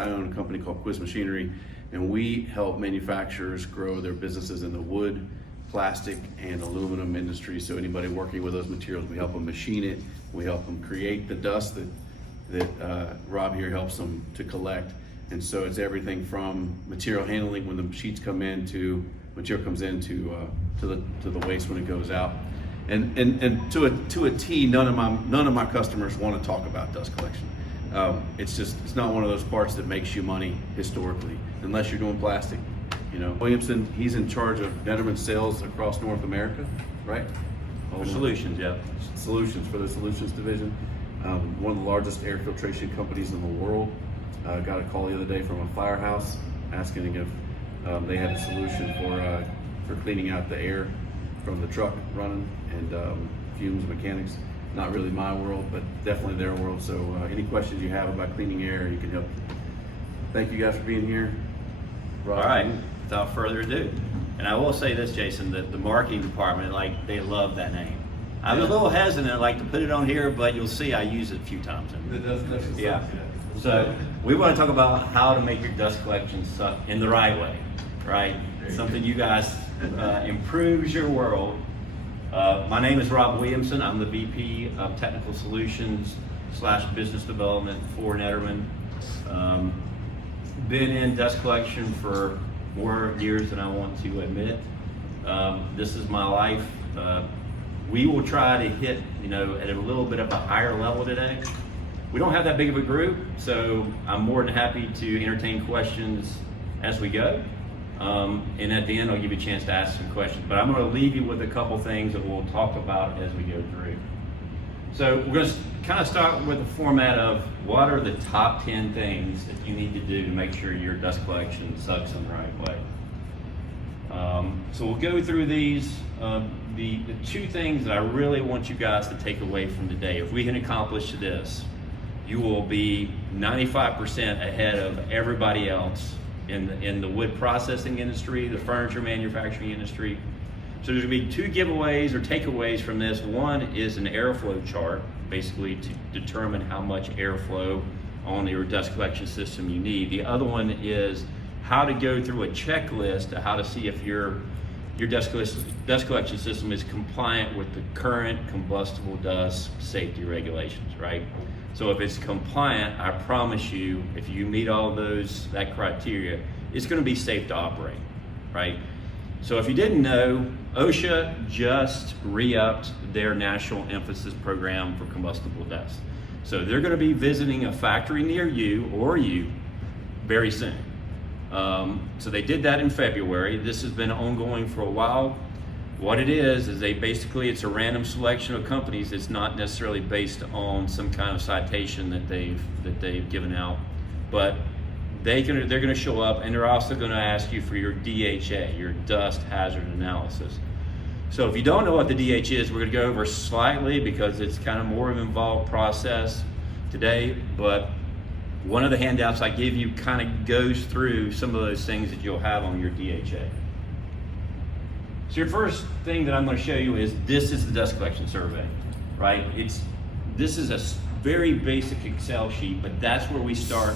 I own a company called Quis Machinery, and we help manufacturers grow their businesses in the wood, plastic, and aluminum industry. So anybody working with those materials, we help them machine it. We help them create the dust that Rob here helps them to collect. And so it's everything from material handling when the sheets come in to material comes in to the waste when it goes out. And to a T, none of my customers want to talk about dust collection. It's not one of those parts that makes you money historically, unless you're doing plastic. You know, Williamson, he's in charge of Nederman sales across North America, right? For solutions, yeah. Solutions, for the solutions division. One of the largest air filtration companies in the world. Got a call the other day from a firehouse asking if they had a solution for cleaning out the air from the truck running and fumes, mechanics. Not really my world, but definitely their world. So any questions you have about cleaning air, you can help. Thank you guys for being here. Rob. All right, without further ado. And I will say this, Jason, that the marketing department, they love that name. I was a little hesitant, to put it on here, but you'll see I use it a few times. Yeah. So we want to talk about how to make your dust collection suck in the right way, right? Something you guys improves your world. My name is Rob Williamson. I'm the VP of Technical Solutions / Business Development for Nederman. Been in dust collection for more years than I want to admit. This is my life. We will try to hit, at a little bit of a higher level today. We don't have that big of a group, so I'm more than happy to entertain questions as we go. And at the end, I'll give you a chance to ask some questions. But I'm going to leave you with a couple things that we'll talk about as we go through. So we're going to kind of start with the format of what are the top 10 things that you need to do to make sure your dust collection sucks in the right way. So we'll go through these. The two things that I really want you guys to take away from today, if we can accomplish this, you will be 95% ahead of everybody else in the wood processing industry, the furniture manufacturing industry. So there's going to be two giveaways or takeaways from this. One is an airflow chart, basically to determine how much airflow on your dust collection system you need. The other one is how to go through a checklist to how to see if your dust collection system is compliant with the current combustible dust safety regulations, right? So if it's compliant, I promise you, if you meet all that criteria, it's going to be safe to operate, right? So if you didn't know, OSHA just re-upped their national emphasis program for combustible dust. So they're going to be visiting a factory near you or you very soon. So they did that in February. This has been ongoing for a while. What it is it's a random selection of companies. It's not necessarily based on some kind of citation that they've given out, but they're going to show up, and they're also going to ask you for your DHA, your dust hazard analysis. So if you don't know what the DHA is, we're going to go over slightly because it's kind of more of an involved process today, but one of the handouts I give you kind of goes through some of those things that you'll have on your DHA. So your first thing that I'm going to show you is this is the dust collection survey, right? This is a very basic Excel sheet, but that's where we start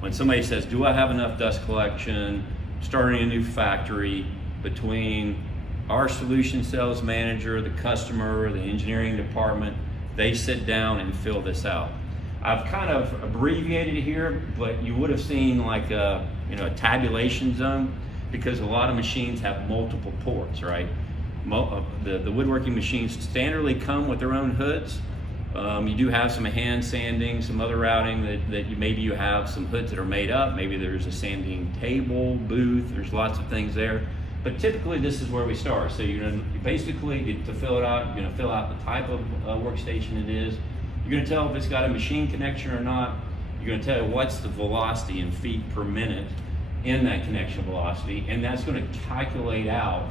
when somebody says, do I have enough dust collection, starting a new factory, between our solution sales manager, the customer, the engineering department, they sit down and fill this out. I've kind of abbreviated it here, but you would have seen like a tabulation zone, because a lot of machines have multiple ports, right? The woodworking machines standardly come with their own hoods. You do have some hand sanding, some other routing that maybe you have some hoods that are made up. Maybe there's a sanding table, booth, there's lots of things there. But typically this is where we start. So you're gonna basically, to fill it out, you're gonna fill out the type of workstation it is. You're gonna tell if it's got a machine connection or not. You're gonna tell what's the velocity in feet per minute in that connection velocity, and that's going to calculate out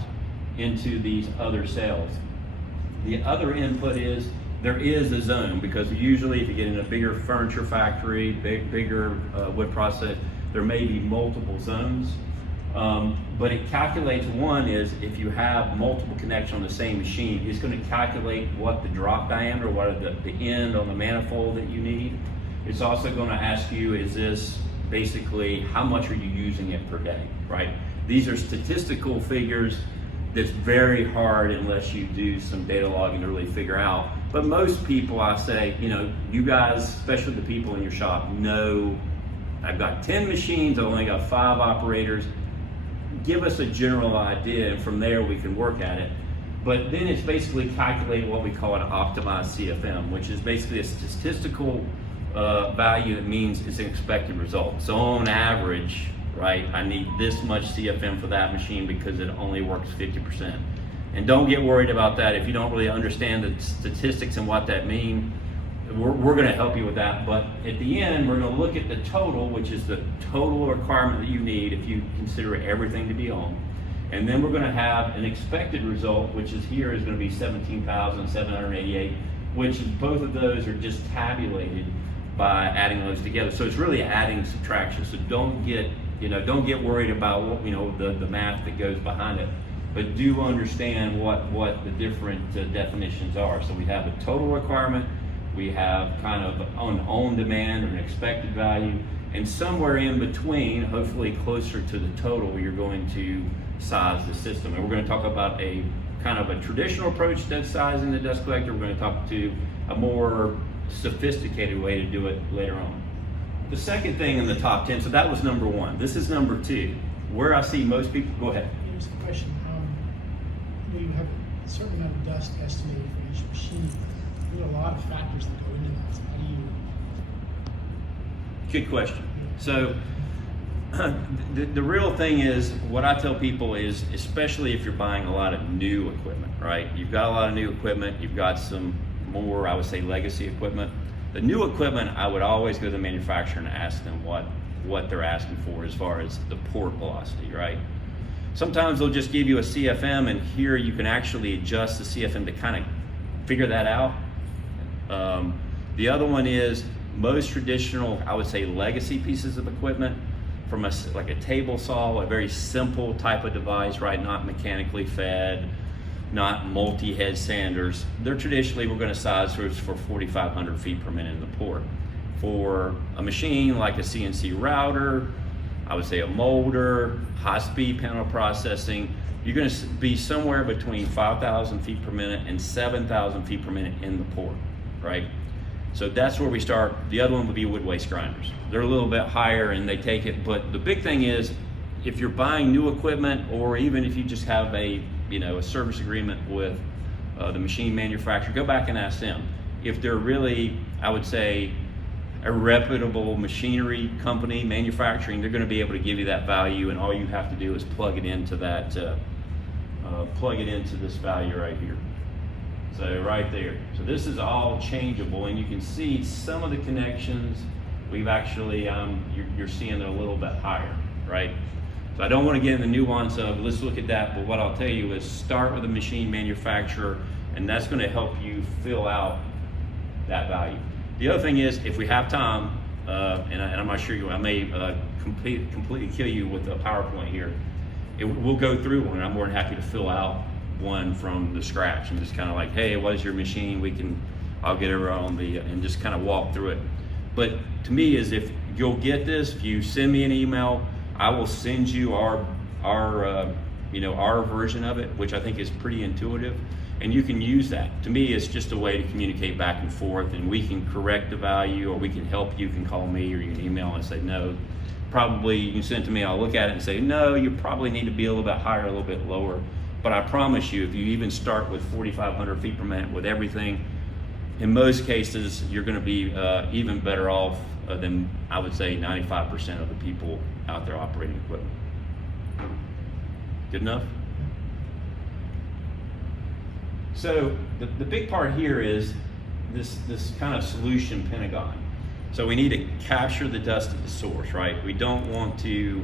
into these other cells. The other input is there is a zone, because usually if you get in a bigger furniture factory, bigger wood process, there may be multiple zones. But it calculates, one is if you have multiple connections on the same machine, it's going to calculate what the drop diameter, what are the end on the manifold that you need. It's also going to ask you, is this basically how much are you using it per day, right? These are statistical figures that's very hard unless you do some data logging to really figure out. But most people, I say, you know, you guys, especially the people in your shop, know I've got 10 machines, I've only got 5 operators. Give us a general idea, and from there we can work at it. But then it's basically calculating what we call an optimized CFM, which is basically a statistical value that means it's an expected result. So on average, right, I need this much CFM for that machine because it only works 50%. And don't get worried about that if you don't really understand the statistics and what that means. We're going to help you with that, but at the end, we're going to look at the total, which is the total requirement that you need if you consider everything to be on. And then we're going to have an expected result, which is here is going to be 17,788, which is both of those are just tabulated by adding those together. So it's really adding subtraction. So don't get worried about what, the math that goes behind it, but do understand what the different definitions are. So we have a total requirement. We have kind of an on demand or an expected value, and somewhere in between, hopefully closer to the total, you're going to size the system. And we're going to talk about a kind of a traditional approach to sizing the dust collector. We're going to talk to a more sophisticated way to do it later on. The second thing in the top 10, so that was number 1. This is number 2. Where I see most people, go ahead. Here's the question. You have a certain amount of dust estimated for each machine. There are a lot of factors that go into that. So how do you? Good question. So the real thing is, what I tell people is, especially if you're buying a lot of new equipment, right? You've got a lot of new equipment, you've got some more, I would say, legacy equipment. The new equipment, I would always go to the manufacturer and ask them what they're asking for as far as the port velocity, right? Sometimes they'll just give you a CFM, and here you can actually adjust the CFM to kind of figure that out. The other one is most traditional, I would say, legacy pieces of equipment, from like a table saw, a very simple type of device, right? Not mechanically fed, not multi-head sanders. They're traditionally, we're going to size for 4,500 feet per minute in the port. For a machine like a CNC router, I would say a molder, high-speed panel processing, you're going to be somewhere between 5,000 feet per minute and 7,000 feet per minute in the port, right? So that's where we start. The other one would be wood waste grinders. They're a little bit higher and they take it, but the big thing is, if you're buying new equipment, or even if you just have a service agreement with the machine manufacturer, go back and ask them. If they're really, I would say, a reputable machinery company manufacturing, they're going to be able to give you that value, and all you have to do is plug it into that, plug it into this value right here. So right there. So this is all changeable, and you can see some of the connections we've actually, you're seeing a little bit higher, right? So I don't want to get in the nuance of, let's look at that, but what I'll tell you is start with a machine manufacturer, and that's going to help you fill out that value. The other thing is, if we have time, and I'm not sure I may completely kill you with a PowerPoint here, we'll go through one, and I'm more than happy to fill out one from the scratch, and just kind of like, hey, what is your machine? I'll get it on and just kind of walk through it. But to me, is if you'll get this, if you send me an email, I will send you our version of it, which I think is pretty intuitive, and you can use that. To me, it's just a way to communicate back and forth, and we can correct the value, or we can help you. You can call me, or you can email and say, no, probably you can send it to me, I'll look at it and say, no, you probably need to be a little bit higher, a little bit lower. But I promise you, if you even start with 4,500 feet per minute with everything, in most cases, you're going to be even better off than, I would say, 95% of the people out there operating equipment. Good enough? So the big part here is this kind of solution pentagon. So we need to capture the dust at the source, right? We don't want to,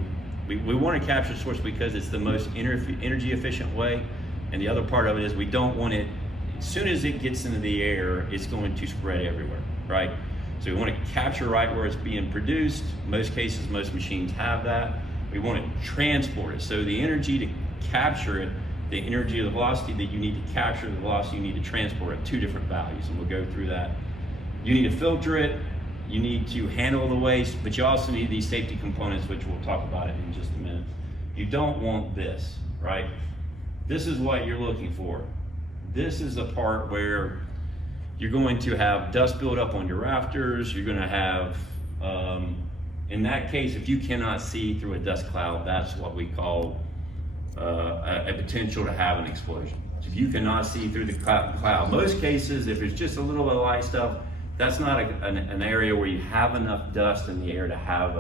we want to capture the source because it's the most energy efficient way. And the other part of it is we don't want it, as soon as it gets into the air, it's going to spread everywhere, right? So we want to capture right where it's being produced. Most cases, most machines have that. We want to transport it. So the energy to capture it, the energy of the velocity that you need to capture the velocity, you need to transport it, 2 different values, and we'll go through that. You need to filter it, you need to handle the waste, but you also need these safety components, which we'll talk about it in just a minute. You don't want this, right? This is what you're looking for. This is the part where you're going to have dust build up on your rafters. You're going to have, in that case, if you cannot see through a dust cloud, that's what we call a potential to have an explosion. So if you cannot see through the cloud, most cases, if it's just a little bit of light stuff, that's not an area where you have enough dust in the air to have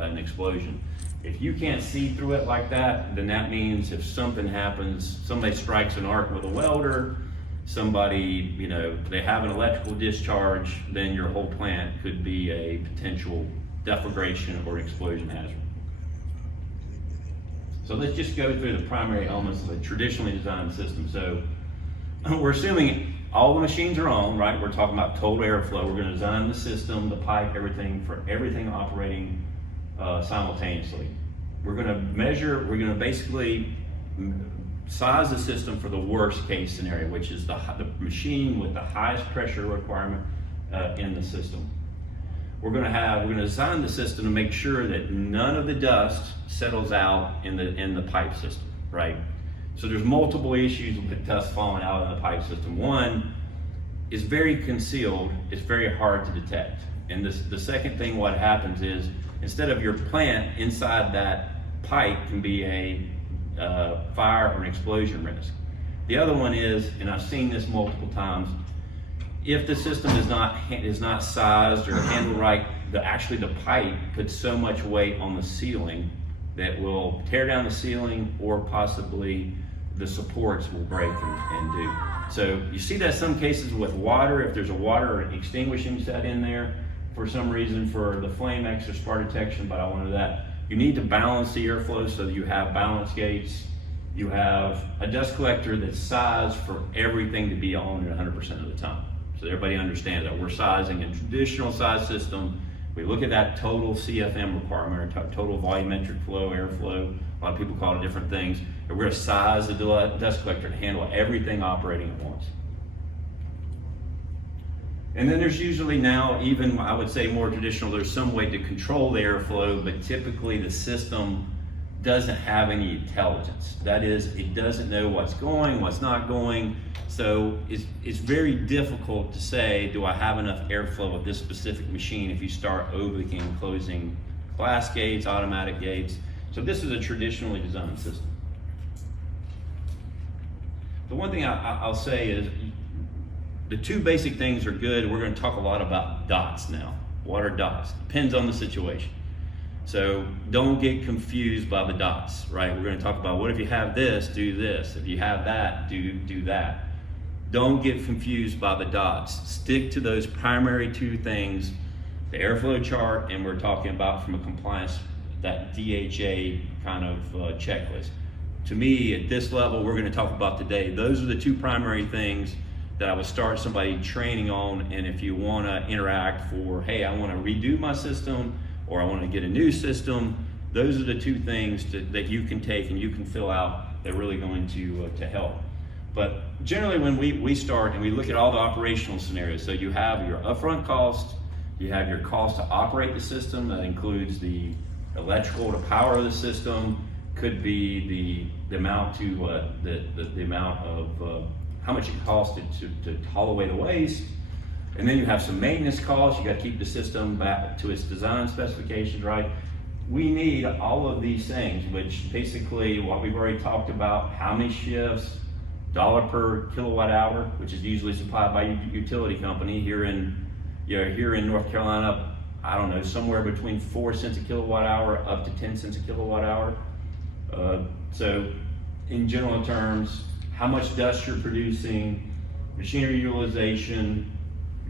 an explosion. If you can't see through it like that, then that means if something happens, somebody strikes an arc with a welder, somebody, they have an electrical discharge, then your whole plant could be a potential deflagration or explosion hazard. So let's just go through the primary elements of a traditionally designed system. So we're assuming all the machines are on, right? We're talking about total airflow. We're going to design the system, the pipe, everything operating simultaneously. We're going to basically size the system for the worst case scenario, which is the machine with the highest pressure requirement in the system. We're going to design the system to make sure that none of the dust settles out in the pipe system, right? So there's multiple issues with dust falling out in the pipe system. One is very concealed, it's very hard to detect. And the second thing, what happens is, instead of your plant inside that pipe can be a fire or an explosion risk. The other one is, and I've seen this multiple times, if the system is not sized or handled right, actually the pipe puts so much weight on the ceiling that will tear down the ceiling, or possibly the supports will break and do. So you see that some cases with water, if there's a water extinguishing set in there for some reason for the flame exit spark detection, but I wanted that. You need to balance the airflow so that you have balance gates. You have a dust collector that's sized for everything to be on it 100% of the time. So everybody understands that we're sizing a traditional size system. We look at that total CFM requirement, or total volumetric flow, airflow. A lot of people call it different things. And we're going to size the dust collector to handle everything operating at once. And then there's usually now, even I would say more traditional, there's some way to control the airflow, but typically the system doesn't have any intelligence. That is, it doesn't know what's going, what's not going. So it's very difficult to say, do I have enough airflow of this specific machine if you start opening and closing glass gates, automatic gates. So this is a traditionally designed system. The one thing I'll say is, the two basic things are good. We're going to talk a lot about dots now, water dots. Depends on the situation. So don't get confused by the dots, right? We're going to talk about, what if you have this, do this. If you have that, do that. Don't get confused by the dots. Stick to those primary two things, the airflow chart, and we're talking about from a compliance, that DHA kind of checklist. To me, at this level, we're going to talk about today, those are the two primary things that I would start somebody training on. And if you want to interact for, hey, I want to redo my system, or I want to get a new system, those are the two things that you can take and you can fill out that are really going to help. But generally when we start and we look at all the operational scenarios, so you have your upfront cost, you have your cost to operate the system, that includes the electrical to power the system, could be the amount to the amount of how much it costs to haul away the waste. And then you have some maintenance costs. You got to keep the system back to its design specifications, right? We need all of these things, which basically what we've already talked about, how many shifts, dollar per kilowatt hour, which is usually supplied by your utility company. Here in North Carolina, I don't know, somewhere between 4 cents a kilowatt hour up to 10 cents a kilowatt hour. So in general terms, how much dust you're producing, machinery utilization.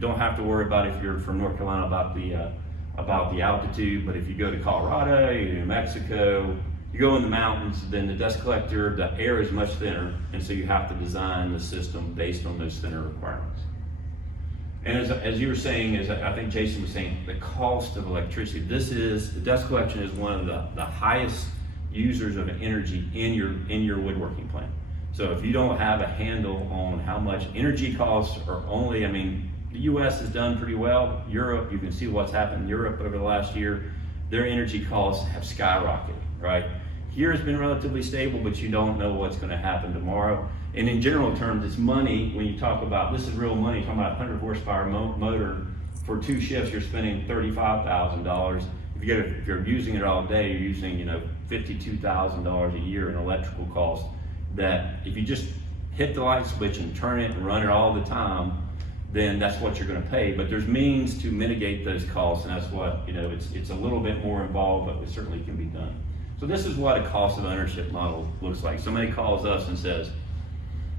Don't have to worry about, if you're from North Carolina, about the altitude, but if you go to Colorado, you go to New Mexico, you go in the mountains, then the dust collector, the air is much thinner, and so you have to design the system based on those thinner requirements. And as you were saying, as I think Jason was saying, the cost of electricity. The dust collection is one of the highest users of energy in your woodworking plant. So if you don't have a handle on how much energy costs are only, the US has done pretty well. Europe, you can see what's happened in Europe over the last year. Their energy costs have skyrocketed, right? Here has been relatively stable, but you don't know what's going to happen tomorrow. And in general terms, it's money. When you talk about, this is real money, talking about a 100 horsepower motor, for 2 shifts, you're spending $35,000. If you're using it all day, you're using, you know, $52,000 a year in electrical costs, that if you just hit the light switch and turn it and run it all the time, then that's what you're going to pay. But there's means to mitigate those costs, and that's what, you know, it's a little bit more involved, but it certainly can be done. So this is what a cost of ownership model looks like. Somebody calls us and says,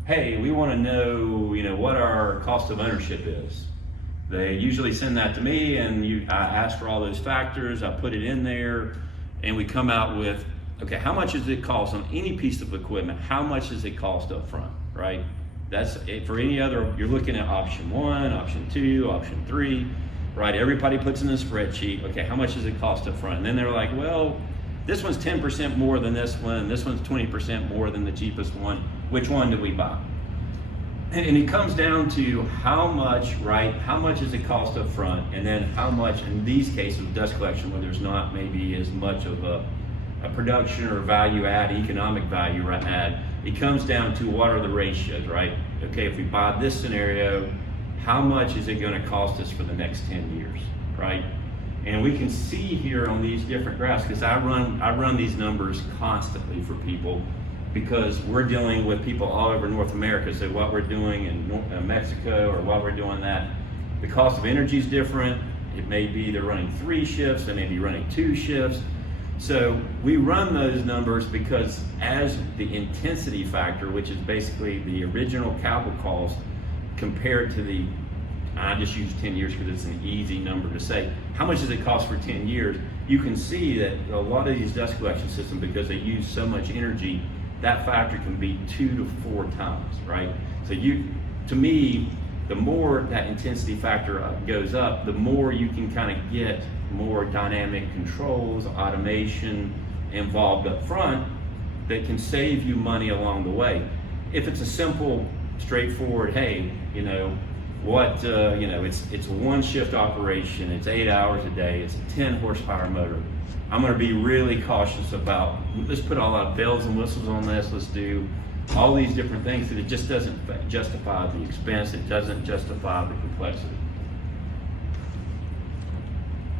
hey, we want to know, you know, what our cost of ownership is. They usually send that to me, and I ask for all those factors, I put it in there, and we come out with, okay, how much does it cost on any piece of equipment? How much does it cost up front, right? That's it. For any other, you're looking at option 1, option 2, option 3, right? Everybody puts in a spreadsheet, okay, how much does it cost up front? And then they're like, well, this one's 10% more than this one, this one's 20% more than the cheapest one. Which one do we buy? And it comes down to how much, right? How much does it cost up front? And then how much, in these cases, dust collection, where there's not maybe as much of a production or value add, economic value add, it comes down to what are the ratios, right? Okay, if we buy this scenario, how much is it going to cost us for the next 10 years, right? And we can see here on these different graphs, because I run these numbers constantly for people, because we're dealing with people all over North America. So what we're doing in Mexico, or what we're doing that, the cost of energy is different. It may be they're running 3 shifts, they may be running 2 shifts. So we run those numbers because as the intensity factor, which is basically the original capital cost compared to the, I just use 10 years because it's an easy number to say, how much does it cost for 10 years? You can see that a lot of these dust collection systems, because they use so much energy, that factor can be 2 to 4 times, right? So to me, the more that intensity factor goes up, the more you can kind of get more dynamic controls, automation involved up front that can save you money along the way. If it's a simple, straightforward, hey, you know, what, you know, it's a 1 shift operation, it's 8 hours a day, it's a 10 horsepower motor. I'm going to be really cautious about, let's put all our bells and whistles on this, let's do all these different things, that it just doesn't justify the expense, it doesn't justify the complexity.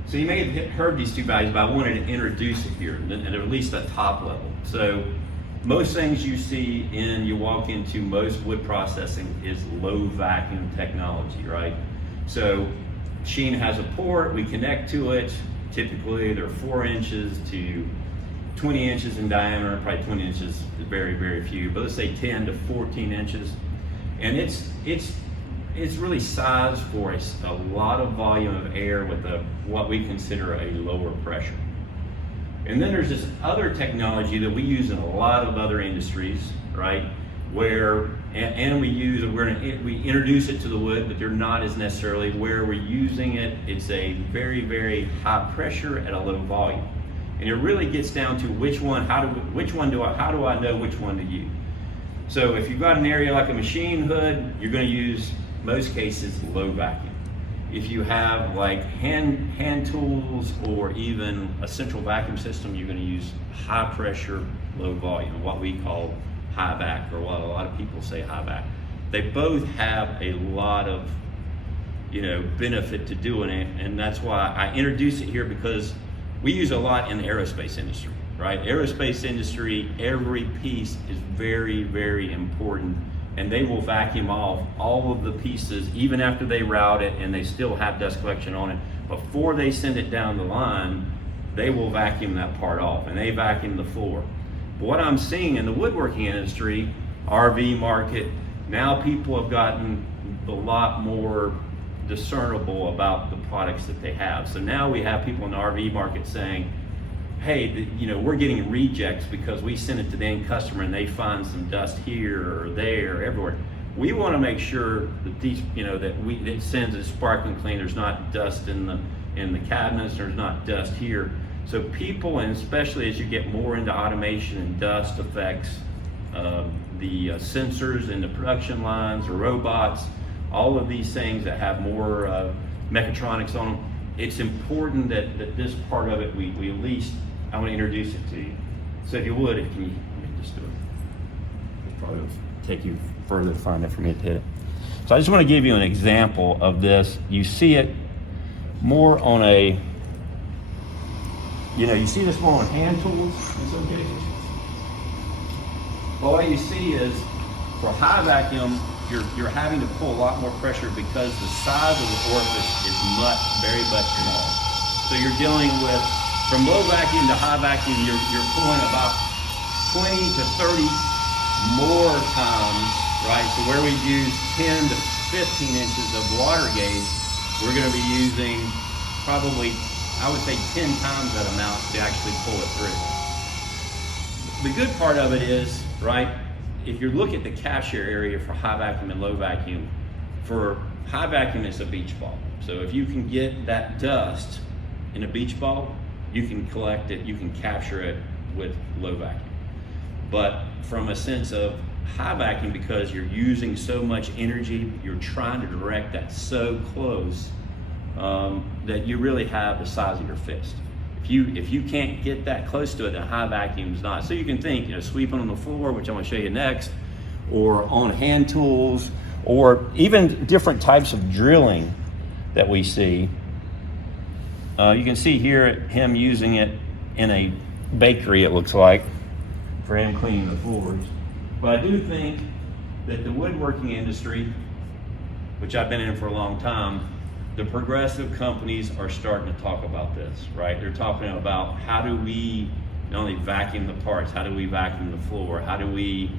So you may have heard these 2 values, but I wanted to introduce it here, at least at top level. So most things you see you walk into most wood processing is low vacuum technology, right? So machine has a port, we connect to it. Typically they're 4 inches to 20 inches in diameter, probably 20 inches is very, very few, but let's say 10 to 14 inches. And it's really sized for a lot of volume of air with what we consider a lower pressure. And then there's this other technology that we use in a lot of other industries, right? Where, and we introduce it to the wood, but they're not as necessarily where we're using it. It's a very, very high pressure at a low volume. And it really gets down to how do I know which one to use? So if you've got an area like a machine hood, you're going to use, most cases, low vacuum. If you have like hand tools or even a central vacuum system, you're going to use high pressure, low volume, what we call high vac, or what a lot of people say high vac. They both have a lot of, you know, benefit to doing it, and that's why I introduce it here, because we use a lot in the aerospace industry, right? Aerospace industry, every piece is very, very important, and they will vacuum off all of the pieces, even after they route it and they still have dust collection on it. Before they send it down the line, they will vacuum that part off, and they vacuum the floor. But what I'm seeing in the woodworking industry, RV market, now people have gotten a lot more discernible about the products that they have. So now we have people in the RV market saying, hey, you know, we're getting rejects because we send it to the end customer and they find some dust here or there or everywhere. We want to make sure that these, you know, that it sends a sparkling clean. There's not dust in the cabinets. There's not dust here. So people, and especially as you get more into automation and dust effects, the sensors in the production lines or robots, all of these things that have more mechatronics on them. It's important that this part of it, we at least, I want to introduce it to you. So if you would, let me just do it. It'll probably take you further to find it for me to hit it. So I just want to give you an example of this. You see it more on a, you see this more on hand tools in some cases. Well, what you see is for high vacuum, you're having to pull a lot more pressure because the size of the orifice is very much small. So you're dealing with, from low vacuum to high vacuum, you're pulling about 20 to 30 more times, right? So where we use 10 to 15 inches of water gauge, we're going to be using probably, I would say, 10 times that amount to actually pull it through. The good part of it is, right, if you look at the capture area for high vacuum and low vacuum, for high vacuum it's a beach ball. So if you can get that dust in a beach ball, you can collect it, you can capture it with low vacuum. But from a sense of high vacuum, because you're using so much energy, you're trying to direct that so close that you really have the size of your fist. If you can't get that close to it, then high vacuum is not. So you can think, sweeping on the floor, which I'm going to show you next, or on hand tools, or even different types of drilling that we see. You can see here him using it in a bakery, it looks like, for him cleaning the floors. But I do think that the woodworking industry, which I've been in for a long time, the progressive companies are starting to talk about this, right? They're talking about how do we not only vacuum the parts, how do we vacuum the floor, how do we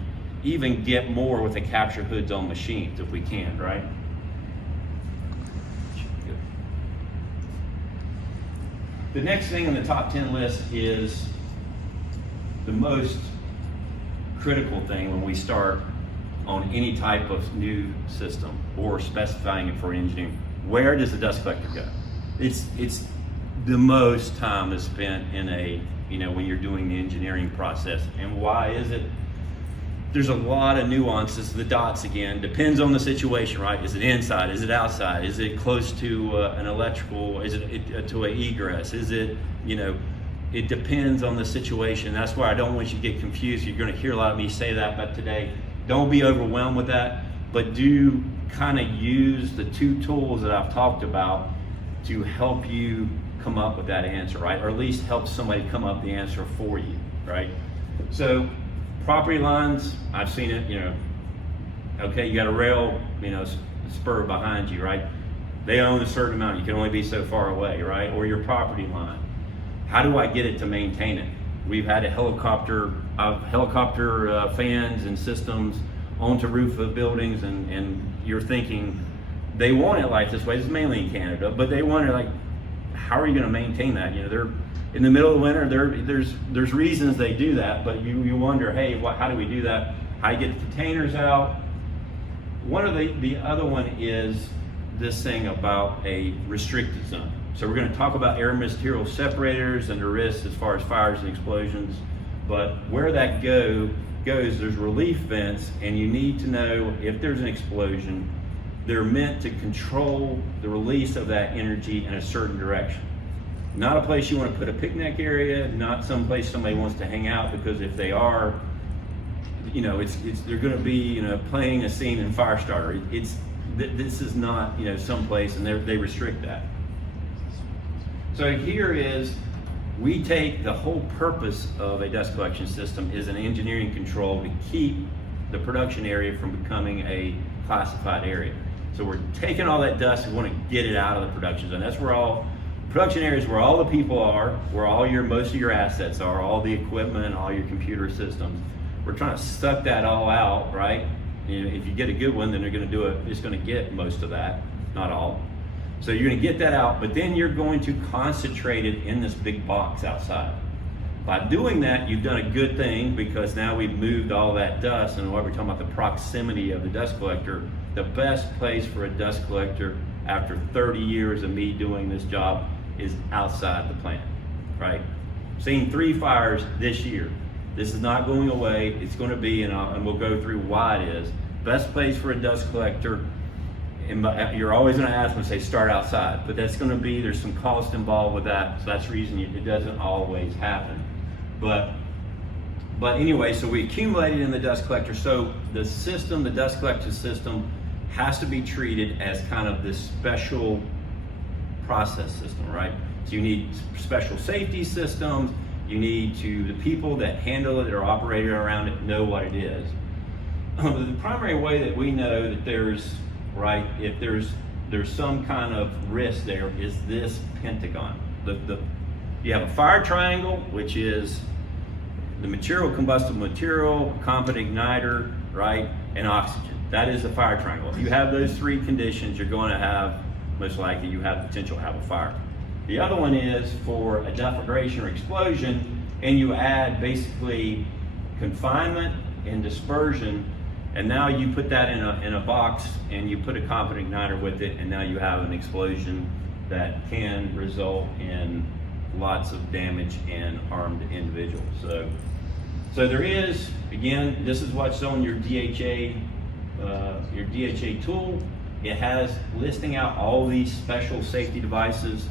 even get more with the capture hoods on machines if we can, right? The next thing in the top 10 list is the most critical thing when we start on any type of new system or specifying it for engineering. Where does the dust collector go? It's the most time that's spent in when you're doing the engineering process. And why is it? There's a lot of nuances. The dots, again, depends on the situation, right? Is it inside? Is it outside? Is it close to an electrical? Is it to an egress? Is it, it depends on the situation. That's why I don't want you to get confused. You're going to hear a lot of me say that, but today, don't be overwhelmed with that, but do kind of use the two tools that I've talked about to help you come up with that answer, right? Or at least help somebody come up with the answer for you, right? So property lines, I've seen it, okay, you got a rail, spur behind you, right? They own a certain amount, you can only be so far away, right? Or your property line. How do I get it to maintain it? We've had helicopter fans and systems onto roof of buildings, and you're thinking they want it like this way. This is mainly in Canada, but they want it like, how are you going to maintain that? They're in the middle of winter. There's reasons they do that, but you wonder, hey, how do we do that? How do you get the containers out? One of the other one is this thing about a restricted zone. So we're going to talk about air material separators and the risks as far as fires and explosions, but where that goes, there's relief vents, and you need to know if there's an explosion, they're meant to control the release of that energy in a certain direction. Not a place you want to put a picnic area, not some place somebody wants to hang out, because if they are, they're going to be, playing a scene in Firestarter. This is not, some place, and they restrict that. So here is, we take the whole purpose of a dust collection system is an engineering control to keep the production area from becoming a classified area. So we're taking all that dust, we want to get it out of the production zone. That's where production areas where all the people are, where most of your assets are, all the equipment, all your computer systems. We're trying to suck that all out, right? If you get a good one, then they're going to do it. It's going to get most of that, not all. So you're going to get that out, but then you're going to concentrate it in this big box outside. By doing that, you've done a good thing, because now we've moved all that dust, and what we're talking about, the proximity of the dust collector. The best place for a dust collector after 30 years of me doing this job is outside the plant, right? Seen 3 fires this year. This is not going away. It's going to be, and we'll go through why it is. Best place for a dust collector you're always going to ask them to say start outside, but that's going to be, there's some cost involved with that, so that's the reason it doesn't always happen. But anyway, so we accumulated in the dust collector. So the system, the dust collection system, has to be treated as kind of this special process system, right? So you need special safety systems. You need the people that handle it or operate around it know what it is. The primary way that we know that there's, right, if there's some kind of risk there is this pentagon. You have a fire triangle, which is the material, combustible material, competent igniter, right, and oxygen. That is the fire triangle. If you have those three conditions, you're going to have, most likely, you have the potential to have a fire. The other one is for a deflagration or explosion, and you add basically confinement and dispersion, and now you put that in a box and you put a competent igniter with it, and now you have an explosion that can result in lots of damage and harm to individuals. So there is, again, this is what's on your DHA tool. It has listing out all these special safety devices,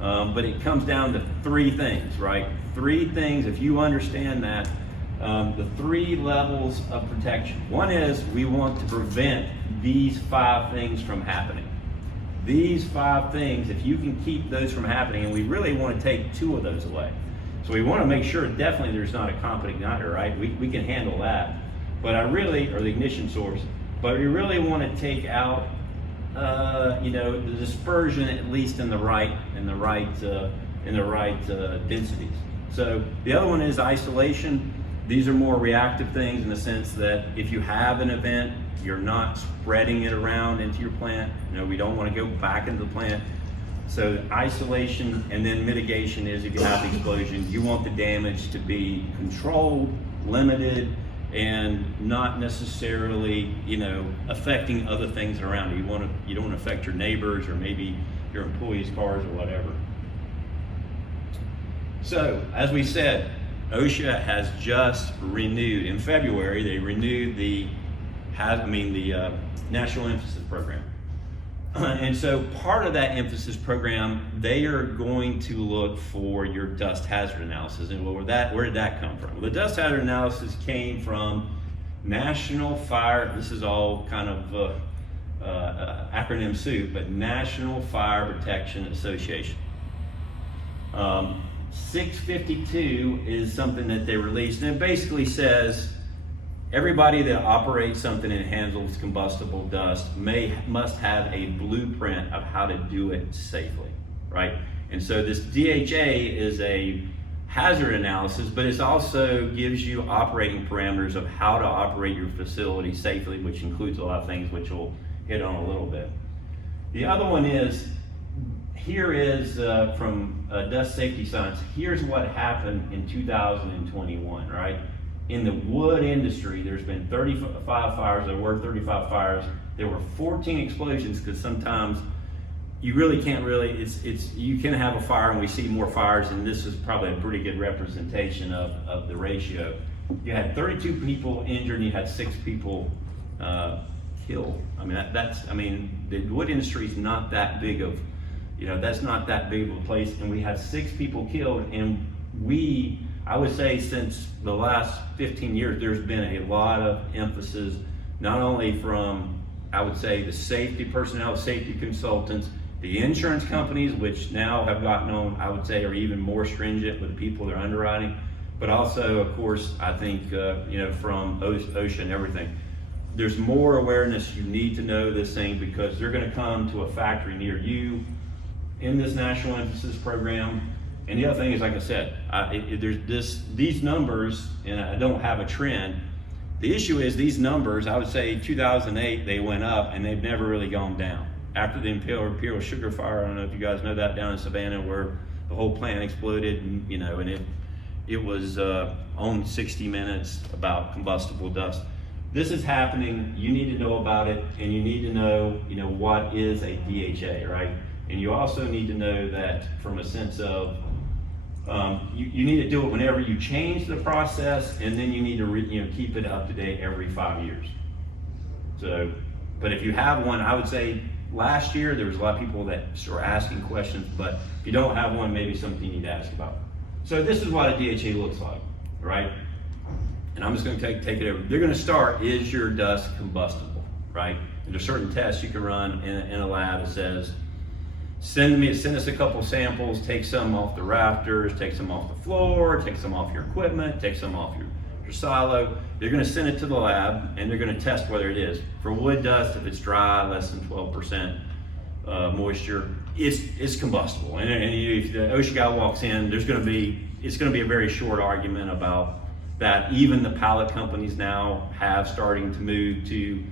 but it comes down to three things, right? Three things, if you understand that, the three levels of protection. One is we want to prevent these 5 things from happening. These 5 things, if you can keep those from happening, and we really want to take 2 of those away. So we want to make sure definitely there's not a competent igniter, right? We can handle that, but or the ignition source, but we really want to take out, the dispersion at least in the right densities. So the other one is isolation. These are more reactive things in the sense that if you have an event, you're not spreading it around into your plant. We don't want to go back into the plant. So isolation, and then mitigation is if you have the explosion, you want the damage to be controlled, limited, and not necessarily, affecting other things around you. You don't want to affect your neighbors or maybe your employees' cars or whatever. So, as we said, OSHA has just renewed, in February, they renewed the National Emphasis Program. And so part of that emphasis program, they are going to look for your dust hazard analysis. And where did that come from? Well, the dust hazard analysis came from National Fire, this is all kind of acronym soup, but National Fire Protection Association. 652 is something that they released, and it basically says everybody that operates something and handles combustible dust must have a blueprint of how to do it safely, right? And so this DHA is a hazard analysis, but it also gives you operating parameters of how to operate your facility safely, which includes a lot of things which we'll hit on a little bit. The other one is, here is from Dust Safety Science, here's what happened in 2021, right? In the wood industry, there's been 35 fires, there were 35 fires, there were 14 explosions, because sometimes you really can't you can have a fire and we see more fires, and this is probably a pretty good representation of the ratio. You had 32 people injured and you had 6 people killed. The wood industry is not that big of, that's not that big of a place, and we had 6 people killed, and I would say since the last 15 years, there's been a lot of emphasis, not only from, I would say, the safety personnel, safety consultants, the insurance companies, which now have gotten on, I would say, are even more stringent with the people they're underwriting, but also, of course, I think, from OSHA and everything. There's more awareness. You need to know this thing because they're going to come to a factory near you in this national emphasis program. And the other thing is, like I said, these numbers, and I don't have a trend. The issue is these numbers, I would say 2008, they went up and they've never really gone down. After the Imperial Sugar Fire, I don't know if you guys know that, down in Savannah, where the whole plant exploded, and it was on 60 Minutes about combustible dust. This is happening, you need to know about it, and you need to know, what is a DHA, right? And you also need to know that from a sense of, you need to do it whenever you change the process, and then you need to keep it up to date every 5 years. So, but if you have one, I would say last year, there was a lot of people that were asking questions, but if you don't have one, maybe something you need to ask about. So this is what a DHA looks like, right? And I'm just gonna take it over. They're gonna start, is your dust combustible, right? And there's certain tests you can run in a lab that says, send us a couple samples, take some off the rafters, take some off the floor, take some off your equipment, take some off your silo. They're gonna send it to the lab and they're gonna test whether it is. For wood dust, if it's dry, less than 12% moisture, it's combustible. And if the OSHA guy walks in, it's gonna be a very short argument about that. Even the pallet companies now have starting to move to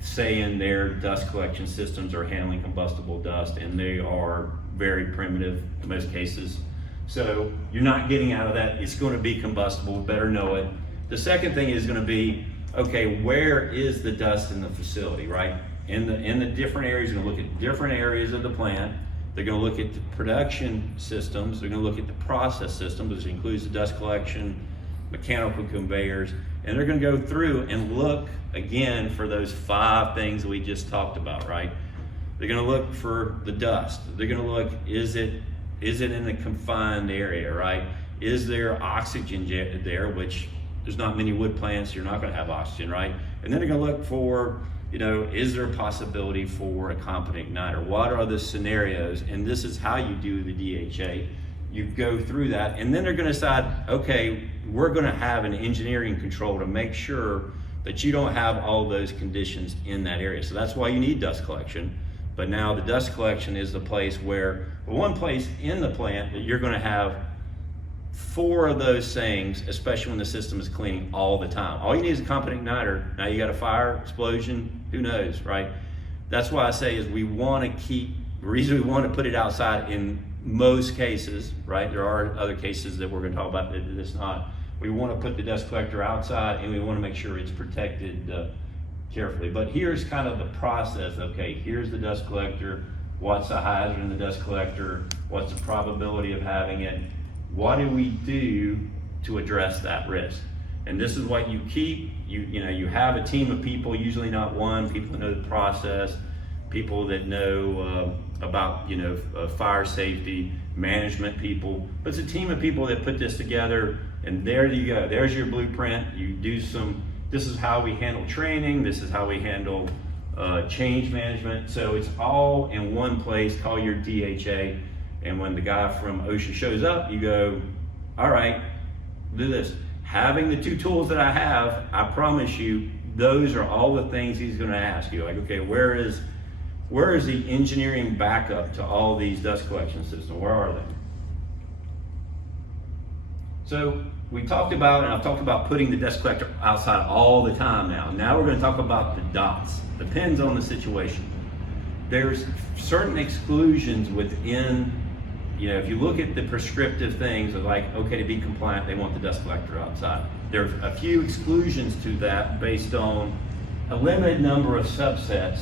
saying their dust collection systems are handling combustible dust, and they are very primitive in most cases. So you're not getting out of that. It's going to be combustible, better know it. The second thing is going to be, okay, where is the dust in the facility, right? In the different areas, you're going to look at different areas of the plant. They're going to look at the production systems. They're going to look at the process systems, which includes the dust collection, mechanical conveyors, and they're going to go through and look again for those 5 things we just talked about, right? They're going to look for the dust. They're going to look, is it in the confined area, right? Is there oxygen there, which there's not many wood plants, you're not going to have oxygen, right? And then they're going to look for, is there a possibility for a competent igniter? What are the scenarios? And this is how you do the DHA. You go through that, and then they're going to decide, okay, we're going to have an engineering control to make sure that you don't have all those conditions in that area. So that's why you need dust collection. But now the dust collection is the place where, one place in the plant that you're going to have 4 of those things, especially when the system is cleaning all the time. All you need is a competent igniter. Now you got a fire, explosion, who knows, right? That's why I say is we want to keep, the reason we want to put it outside in most cases, right? There are other cases that we're going to talk about that it's not. We want to put the dust collector outside, and we want to make sure it's protected carefully. But here's kind of the process. Okay, here's the dust collector. What's the hazard in the dust collector? What's the probability of having it? What do we do to address that risk? And this is what you keep. You have a team of people, usually not one, people that know the process, people that know about fire safety, management people. But it's a team of people that put this together, and there you go. There's your blueprint. You do this is how we handle training. This is how we handle change management. So it's all in one place. Call your DHA. And when the guy from OSHA shows up, you go, all right, do this. Having the 2 tools that I have, I promise you, those are all the things he's going to ask you. Like, okay, where is the engineering backup to all these dust collection systems? Where are they? So we talked about, and I've talked about putting the dust collector outside all the time now. Now we're going to talk about the dots. Depends on the situation. There's certain exclusions within, if you look at the prescriptive things of like, okay, to be compliant, they want the dust collector outside. There's a few exclusions to that based on a limited number of subsets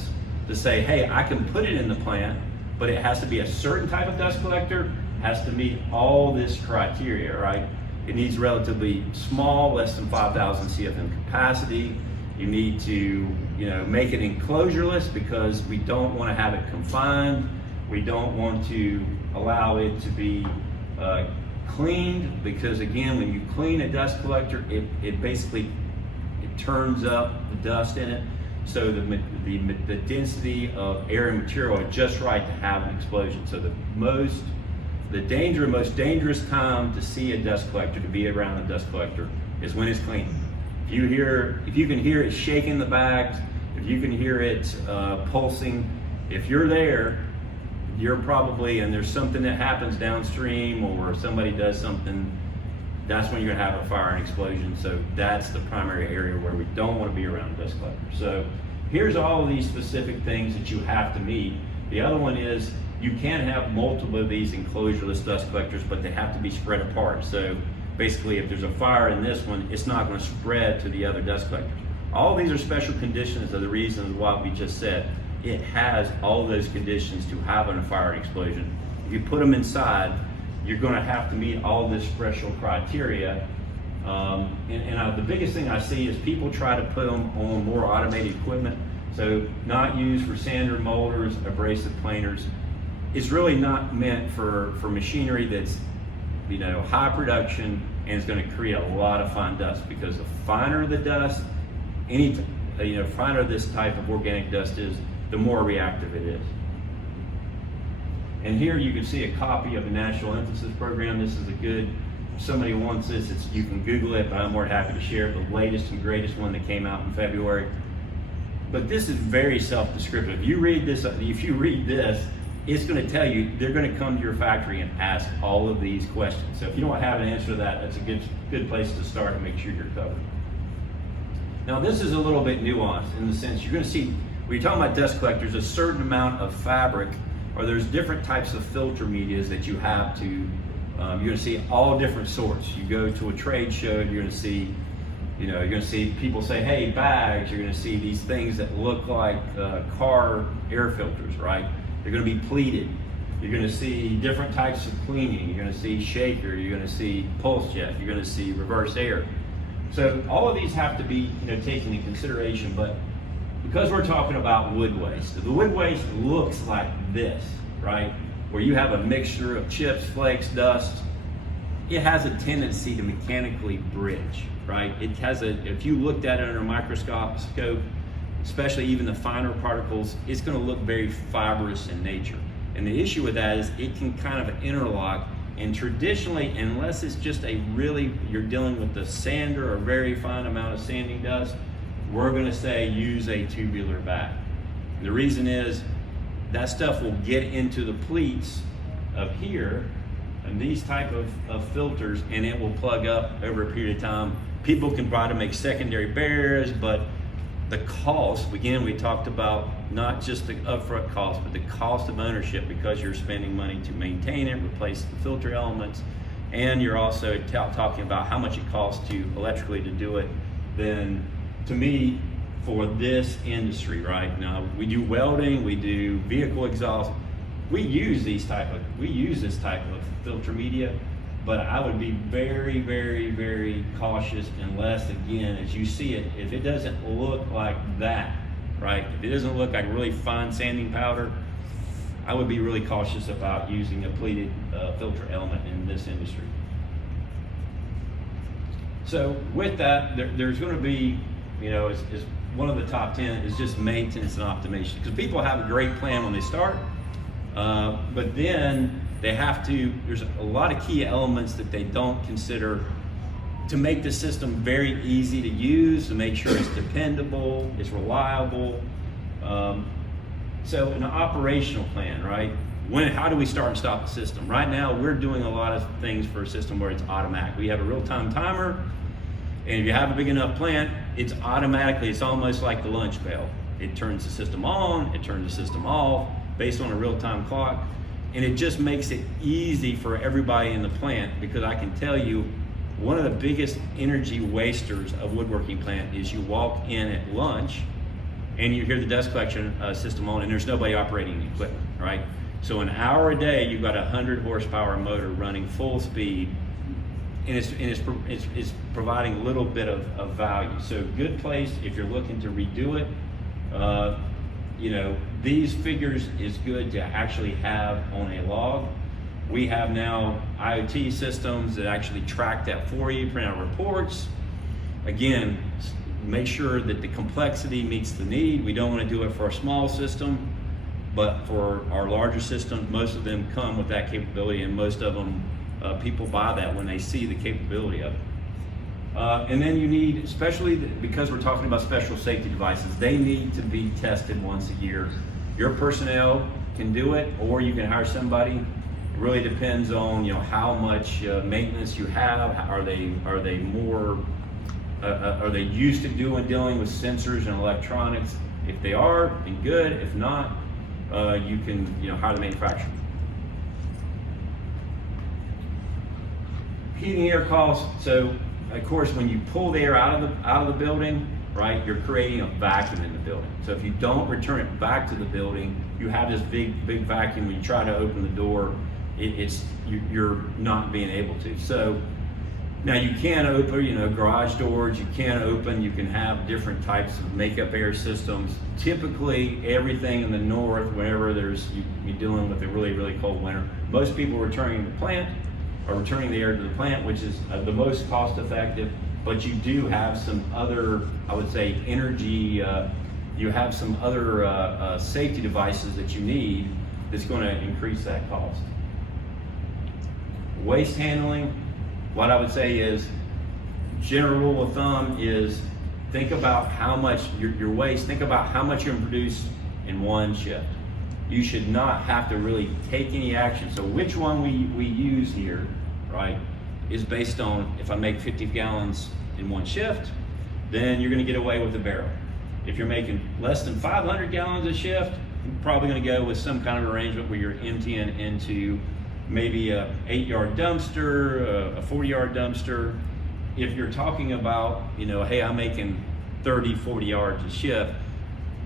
to say, hey, I can put it in the plant, but it has to be a certain type of dust collector, has to meet all this criteria, right? It needs relatively small, less than 5,000 CFM capacity. You need to, make it enclosureless because we don't want to have it confined. We don't want to allow it to be cleaned because, again, when you clean a dust collector, it basically turns up the dust in it. So the density of air and material are just right to have an explosion. So the most dangerous time to see a dust collector, to be around a dust collector, is when it's clean. If you can hear it shaking the bags, if you can hear it pulsing, if you're there, you're probably, and there's something that happens downstream or somebody does something, that's when you're gonna have a fire and explosion. So that's the primary area where we don't want to be around a dust collector. So here's all of these specific things that you have to meet. The other one is you can have multiple of these enclosureless dust collectors, but they have to be spread apart. So basically, if there's a fire in this one, it's not going to spread to the other dust collectors. All of these are special conditions are the reasons why we just said it has all of those conditions to have a fire and explosion. If you put them inside, you're going to have to meet all this special criteria. The biggest thing I see is people try to put them on more automated equipment. So not used for sander molders, abrasive planers. It's really not meant for machinery that's, you know, high production and it's going to create a lot of fine dust, because the finer the dust, finer this type of organic dust is, the more reactive it is. And here you can see a copy of the National Emphasis Program. This is a good, if somebody wants this, you can Google it, but I'm more than happy to share the latest and greatest one that came out in February. But this is very self-descriptive. If you read this, it's going to tell you, they're going to come to your factory and ask all of these questions. So if you don't have an answer to that, that's a good place to start and make sure you're covered. Now this is a little bit nuanced in the sense you're going to see, when you're talking about dust collectors, a certain amount of fabric, or there's different types of filter medias that you have to, you're going to see all different sorts. You go to a trade show, you're going to see, you're going to see people say, hey, bags. You're going to see these things that look like car air filters, right? They're going to be pleated. You're going to see different types of cleaning. You're going to see shaker. You're going to see pulse jet. You're going to see reverse air. So all of these have to be, taken into consideration. But because we're talking about wood waste, the wood waste looks like this, right? Where you have a mixture of chips, flakes, dust. It has a tendency to mechanically bridge, right? It has if you looked at it under a microscope, especially even the finer particles, it's going to look very fibrous in nature. And the issue with that is it can kind of interlock, and traditionally, unless it's just you're dealing with the sander or very fine amount of sanding dust, we're going to say use a tubular bag. And the reason is that stuff will get into the pleats of here and these type of filters, and it will plug up over a period of time. People can try to make secondary barriers, but the cost, again, we talked about not just the upfront cost, but the cost of ownership, because you're spending money to maintain it, replace the filter elements, and you're also talking about how much it costs to electrically to do it. Then, to me, for this industry, right now, we do welding, we do vehicle exhaust, we use this type of filter media, but I would be very, very, very cautious unless, again, as you see it, if it doesn't look like that, right? If it doesn't look like really fine sanding powder, I would be really cautious about using a pleated filter element in this industry. So with that, there's going to be, it's one of the top 10 is just maintenance and optimization, because people have a great plan when they start, but then there's a lot of key elements that they don't consider to make the system very easy to use, to make sure it's dependable, it's reliable. So an operational plan, right? How do we start and stop the system? Right now, we're doing a lot of things for a system where it's automatic. We have a real-time timer, and if you have a big enough plant, it's almost like the lunch bell. It turns the system on, it turns the system off, based on a real-time clock. And it just makes it easy for everybody in the plant, because I can tell you, one of the biggest energy wasters of woodworking plant is you walk in at lunch and you hear the dust collection system on and there's nobody operating the equipment, right? So an hour a day, you've got a 100 horsepower motor running full speed, and it's providing a little bit of value. So good place if you're looking to redo it. These figures is good to actually have on a log. We have now IoT systems that actually track that for you, print out reports. Again, make sure that the complexity meets the need. We don't want to do it for a small system, but for our larger systems, most of them come with that capability, and most of them, people buy that when they see the capability of it. And then you need, especially because we're talking about special safety devices, they need to be tested once a year. Your personnel can do it, or you can hire somebody. It really depends on how much maintenance you have. Are they used to dealing with sensors and electronics? If they are, then good. If not, you can hire the manufacturer. Heating air costs. So of course, when you pull the air out of the building, right, you're creating a vacuum in the building. So if you don't return it back to the building, you have this big vacuum. When you try to open the door, you're not being able to. So Now you can open, you know, garage doors, you can open, you can have different types of makeup air systems. Typically, everything in the north, whenever you're dealing with a really, really cold winter, most people returning the plant are returning the air to the plant, which is the most cost effective, but you do have some other, I would say, energy, you have some other safety devices that you need that's going to increase that cost. Waste handling, what I would say is, general rule of thumb is, think about how much your waste, think about how much you can produce in one shift. You should not have to really take any action. So which one we use here, right, is based on, if I make 50 gallons in one shift, then you're gonna get away with the barrel. If you're making less than 500 gallons a shift, you're probably gonna go with some kind of arrangement where you're emptying into maybe a 8-yard dumpster, a 40-yard dumpster. If you're talking about, you know, hey, I'm making 30, 40 yards a shift,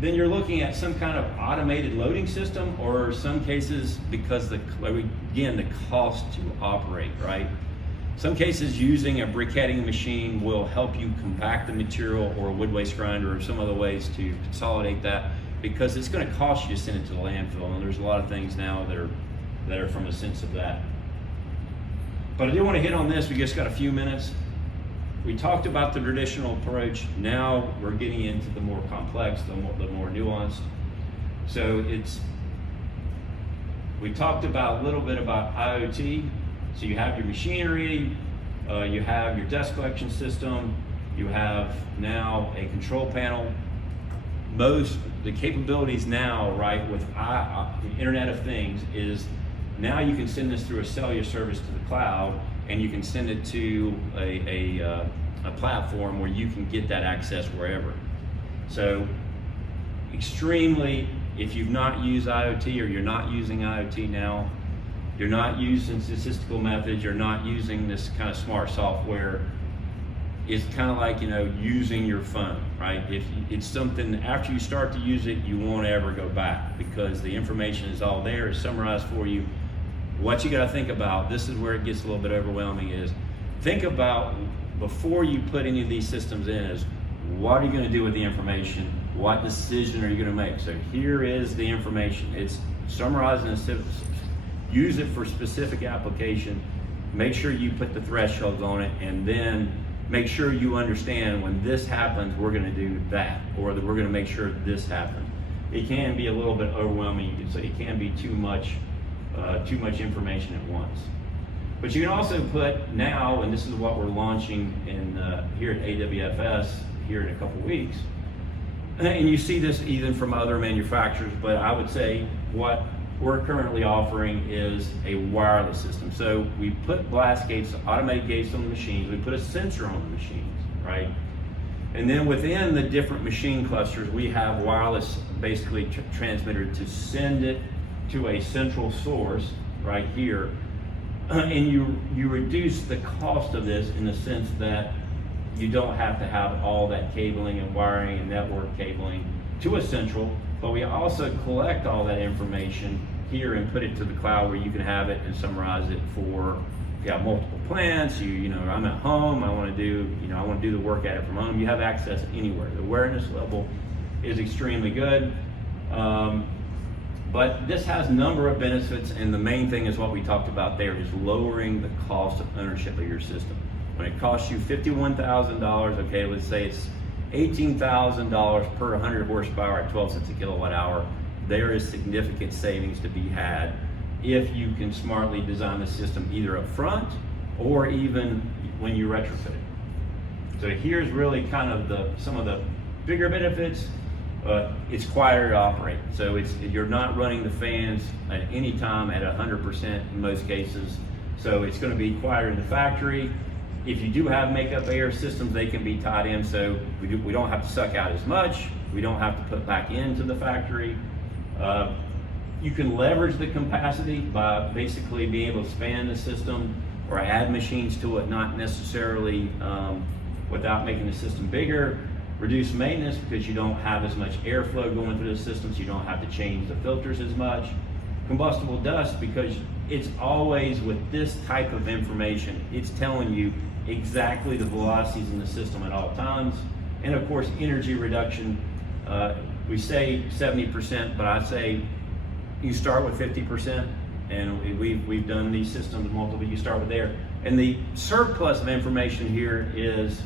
then you're looking at some kind of automated loading system, or some cases, because again, the cost to operate, right? Some cases using a briquetting machine will help you compact the material, or a wood waste grinder, or some other ways to consolidate that, because it's gonna cost you to send it to the landfill, and there's a lot of things now that are from a sense of that. But I do want to hit on this, we just got a few minutes. We talked about the traditional approach, now we're getting into the more complex, the more nuanced. So we talked about a little bit about IoT. So you have your machinery, you have your dust collection system, you have now a control panel. The capabilities now, right, with the Internet of Things is, now you can send this through a cellular service to the cloud, and you can send it to a platform where you can get that access wherever. So extremely, if you've not used IoT, or you're not using IoT now, you're not using statistical methods, you're not using this kind of smart software, it's kind of like, you know, using your phone, right? If it's something, after you start to use it, you won't ever go back, because the information is all there, it's summarized for you. What you got to think about, this is where it gets a little bit overwhelming, is think about, before you put any of these systems in, is what are you going to do with the information? What decision are you going to make? So here is the information. It's summarized and use it for specific application. Make sure you put the thresholds on it, and then make sure you understand, when this happens, we're going to do that, or we're going to make sure this happens. It can be a little bit overwhelming, you can say. It can be too much information at once. But you can also put now, and this is what we're launching here at AWFS here in a couple weeks, and you see this even from other manufacturers, but I would say what we're currently offering is a wireless system. So we put blast gates, automated gates on the machines, we put a sensor on the machines, right? And then within the different machine clusters, we have wireless, basically transmitter to send it to a central source right here. And you reduce the cost of this in the sense that you don't have to have all that cabling and wiring and network cabling to a central, but we also collect all that information here and put it to the cloud, where you can have it and summarize it for, if you have multiple plants, you know, I'm at home, I want to do the work at it from home, you have access anywhere. The awareness level is extremely good. But this has a number of benefits, and the main thing is what we talked about there, is lowering the cost of ownership of your system. When it costs you $51,000, okay, let's say it's $18,000 per 100 horsepower at 12 cents a kilowatt hour, there is significant savings to be had if you can smartly design the system, either up front or even when you retrofit it. So here's really kind of some of the bigger benefits. It's quieter to operate. So you're not running the fans at any time at 100% in most cases. So it's going to be quieter in the factory. If you do have makeup air systems, they can be tied in, so we don't have to suck out as much. We don't have to put back into the factory. You can leverage the capacity by basically being able to expand the system or add machines to it, not necessarily without making the system bigger. Reduce maintenance because you don't have as much airflow going through the system, so you don't have to change the filters as much. combustible dust, because it's always with this type of information, it's telling you exactly the velocities in the system at all times. And of course, energy reduction, we say 70%, but I say you start with 50%, and we've done these systems multiple, you start with there. And the surplus of information here is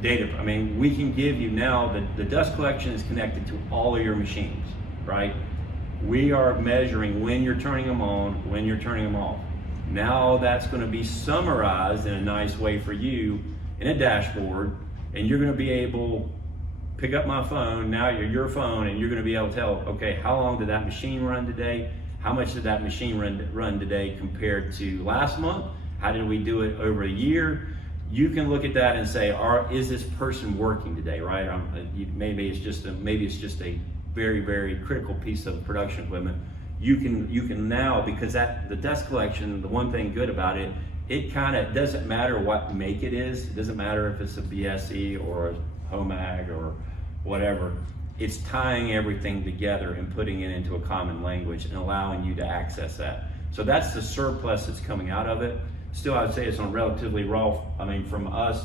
data. I mean, we can give you now that the dust collection is connected to all of your machines, right? We are measuring when you're turning them on, when you're turning them off. Now that's going to be summarized in a nice way for you in a dashboard, and you're going to be able pick up my phone, now you're your phone, and you're going to be able to tell, okay, how long did that machine run today? How much did that machine run today compared to last month? How did we do it over a year? You can look at that and say, is this person working today, right? Maybe it's just a very, very critical piece of production equipment. You can now, because the dust collection, the one thing good about it, it kind of doesn't matter what make it is. It doesn't matter if it's a BSE or a HOMAG or whatever. It's tying everything together and putting it into a common language and allowing you to access that. So that's the surplus that's coming out of it. Still, I'd say it's on relatively raw. I mean, from us,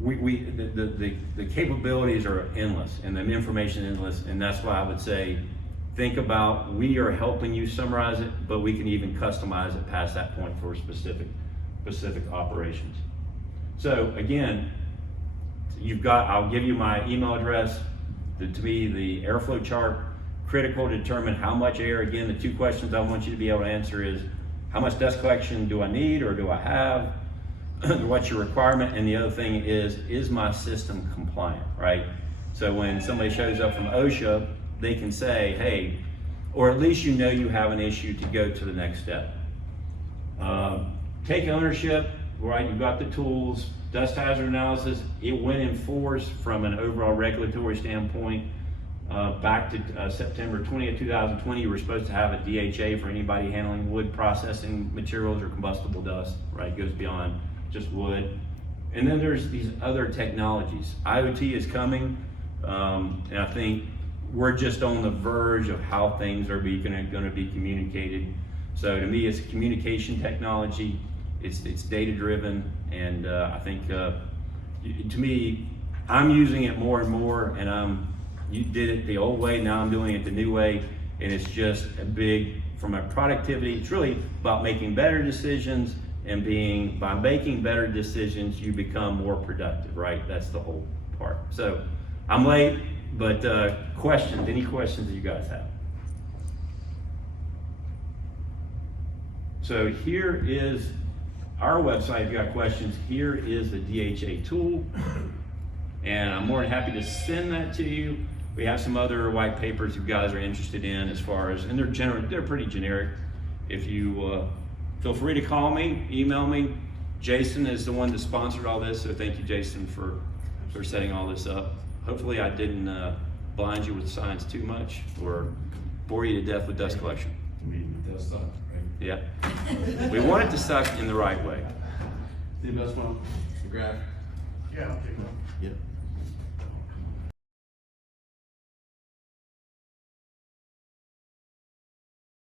the capabilities are endless and the information is endless, and that's why I would say, think about, we are helping you summarize it, but we can even customize it past that point for specific operations. So again, I'll give you my email address. To me, the airflow chart, critical to determine how much air. Again, the two questions I want you to be able to answer is, how much dust collection do I need or do I have? What's your requirement? And the other thing is my system compliant, right? So when somebody shows up from OSHA, they can say, hey, or at least you have an issue to go to the next step. Take ownership, right? You've got the tools. Dust hazard analysis, it went in force from an overall regulatory standpoint back to September 20th, 2020. You were supposed to have a DHA for anybody handling wood processing materials or combustible dust, right? It goes beyond just wood. And then there's these other technologies. IoT is coming, and I think we're just on the verge of how things are going to be communicated. So to me, it's communication technology. It's data driven, and I think to me, I'm using it more and more, and you did it the old way, now I'm doing it the new way, and it's just from a productivity, it's really about making better decisions, and by making better decisions, you become more productive, right? That's the whole part. So I'm late, but any questions that you guys have? So here is our website. If you got questions, here is the DHA tool, and I'm more than happy to send that to you. We have some other white papers you guys are interested in, as far as, and they're pretty generic. If you feel free to call me, email me. Jason is the one that sponsored all this, so thank you, Jason, for setting all this up. Hopefully I didn't blind you with science too much or bore you to death with dust collection. It does suck, right? Yeah. We want it to suck in the right way. The best one, the graph. Yeah, I'll take one. Yep.